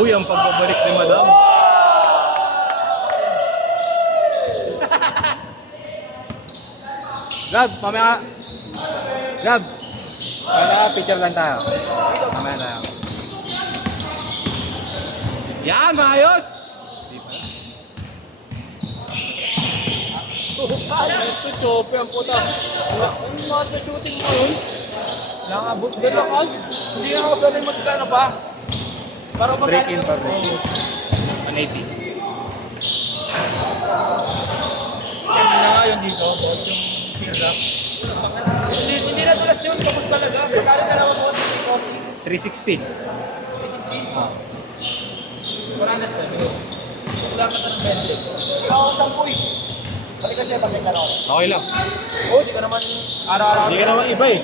Uy, ang pagbabalik ni Madam. Gab, mamaya. Gab. Mamaya, picture lang tayo. Mamaya tayo. Yan, maayos! Ito, chope ang puta. Ang mga shooting mo yun. Nakabot ka lakas. Hindi na ako galing magkano pa. Para Break in pa, break in. 180. Kaya na nga yun dito. Yung pizza. Hindi na tulas yun. Tapos talaga. Pagkala na naman po. 360. 360. Wala na ito. Wala ka ng 20. Ikaw ang 10. Balik kasi pag may laro. Okay lang. Oo, di ka naman araw-araw. Hindi ka naman iba eh.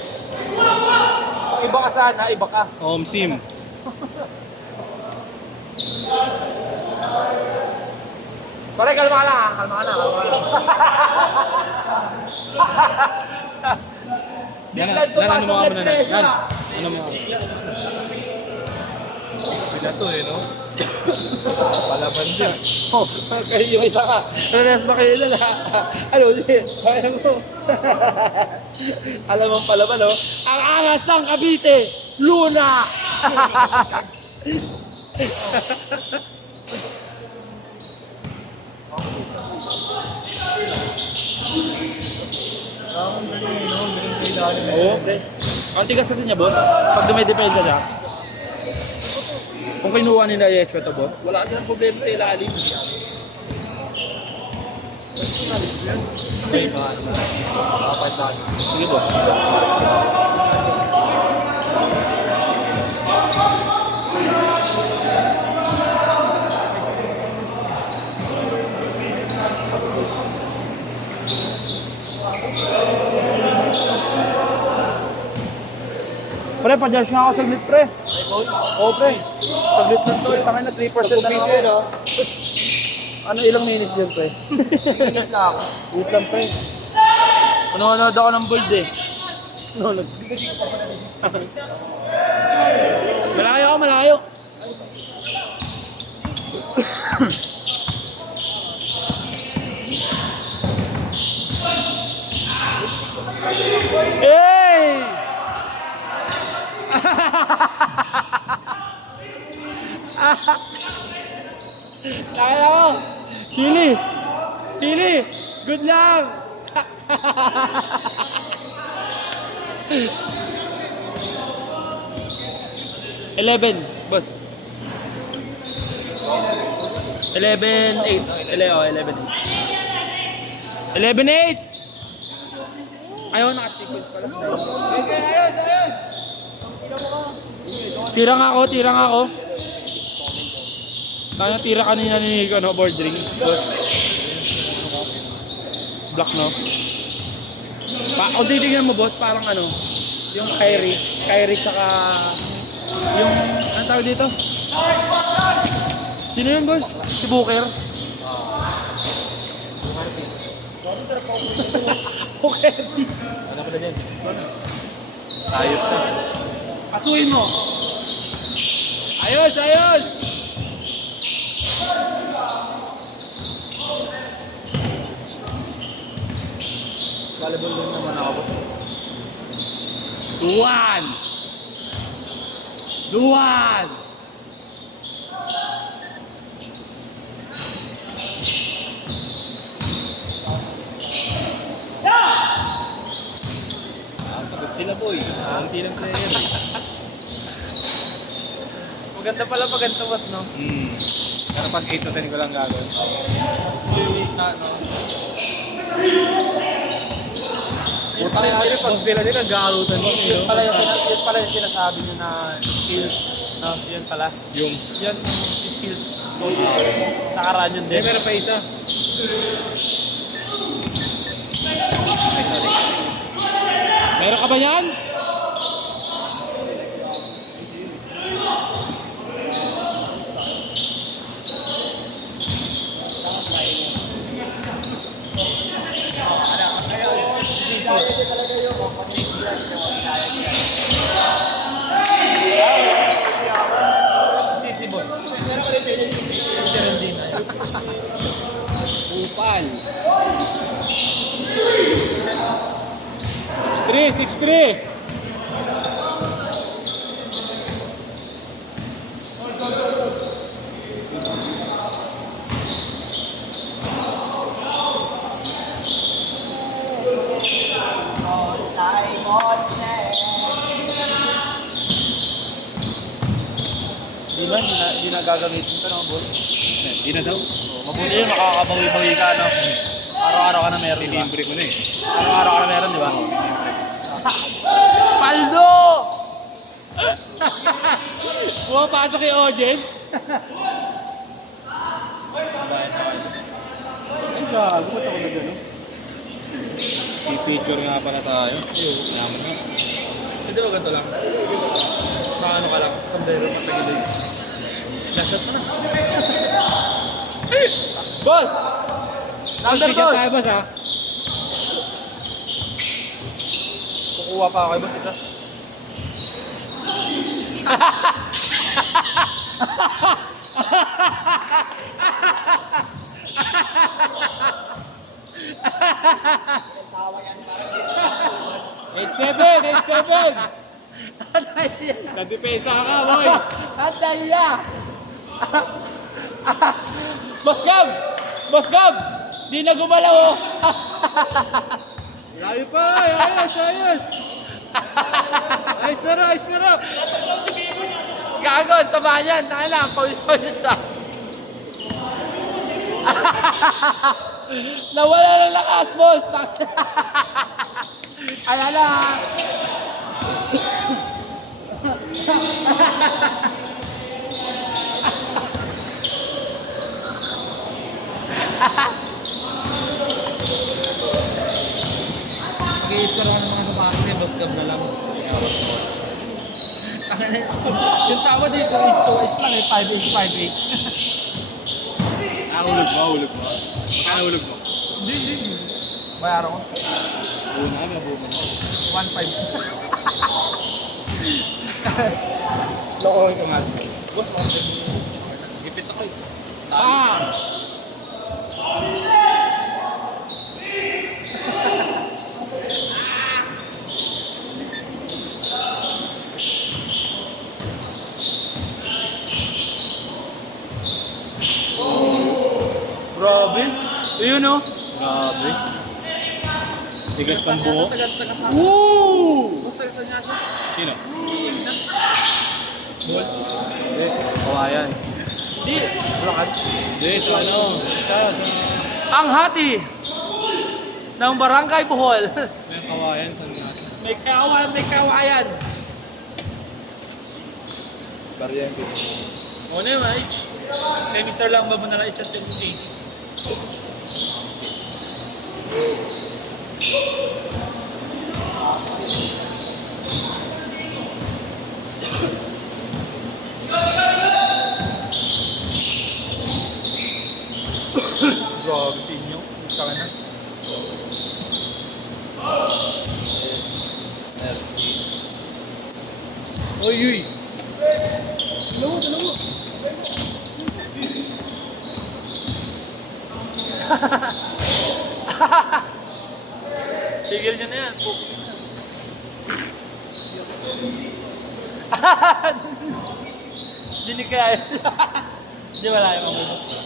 Kung iba ka sana, iba ka. Home sim. Pare, kalma ka lang ha. Kalma ka lang. Yan, ano mo ka muna na. Yan, ano mo ka. Pila to eh, no? Palaban din. Oh, kayo yung isa ka. Renas ba kayo na? Ano, kaya mo. Alam mo pala ba, no? Ang angas ng Cavite, Luna! Oo, pre. Ang tigas kasi niya, boss. Pag dumidepensa siya. Kung kinuha nila yung extra to, boss, wala nang problema sa ilalim. Okay, mga ano. Sige, boss. Pre, pa-judge nga ako saglit, pre. Oo, pre. Saglit lang to. Tangin na 3% na ako. No? Ano, ilang minutes yun, pre? Minutes na ako. Wait lang, pre. Nanonood ako ng bold eh. Nanonood. Malayo ako, malayo. Hey! Kaya ako! Chili! Chili! Good lang! $11, boss. 11-8. 11-8! Ayaw, naka-sequence pala. Ayos! Tira nga ako. Kaya tira kanina ni ano, board ring. Boss. Black, no? Kung titignan mo, boss, parang ano, yung Kyrie saka yung, anong tawag dito? Sino yun, boss? Si Booker? Booker. Ano ko na din? Ayop na. Pasuhin mo. Ayos! Volleyball din naman ako. Duwan! Pagod sila, boy. Ang tilang player. Maganda pala pag ganito, boss, no? Pero pag 8 to 10 ko lang gagawin. Na, no? Puta na yun, pag sila din, nag-aarutan mo. Yun pala yung sinasabi nyo na skills. No, yun pala. Yung. Yan yung skills. Nakaraan yun din. Meron pa isa. Meron ka ba yan? 6'3", 6'3". Di na gagamitin ito ng boss. Di na daw. Mabuti yun, makakabawi-bawi ka, no? Araw-araw ka na meron, di ba? Libre ko na eh. Araw-araw ka na meron, di ba? Paldo! Pumapasok yung audience. Ay, gago. Ba't ako na gano'n? I-picture nga pala tayo. Naman na. Hindi ba ganito lang? Ano ka lang, sombrero patagilid. Nashot mo na. Boss! Number Bigyan boss! tayo, boss, ha? Kukuha pa ako kay boss isa. Eight seven. Nadipesa ka, boy. Adaya! Boss Gab! Boss Gab! Di na gumalaw oh! Layo pa. Ayos. Ayos na raw. Gagon, samahan yan! Tangina, pawis-pawis ah! Nawala ng lakas, boss! Ayan na! Mag-i-score ako ng mga sapatos niya, boss Gab na lang. Yung tama dito, H2H lang eh, 5H, 5H. Hulog mo. Magkano hulog mo? Hindi. Bayaran ko. Buna mo. 1.5. Lokohin ko nga. Boss, gipit ako eh. Bam! Grabe. Ayun oh. Grabe. Tigas ng buhok. Taga-taga. Woo! Boss, taga niya siya. Sino? Ball. Hindi. Kawayan. Di. Bulacan. Hindi, sa ano? Sa Ang hati ng Barangay Bohol. may kawayan. Saan nga? May kawayan. Variante. O na yun, H. Kay Mr. Lang, babo na lang H at 10K. Grabe sa inyo. Saka na. Uy! Tigil nyo na yan. Hindi kaya. Hindi wala yung mga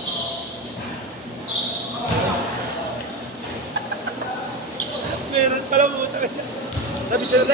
meron pala mo. Sabi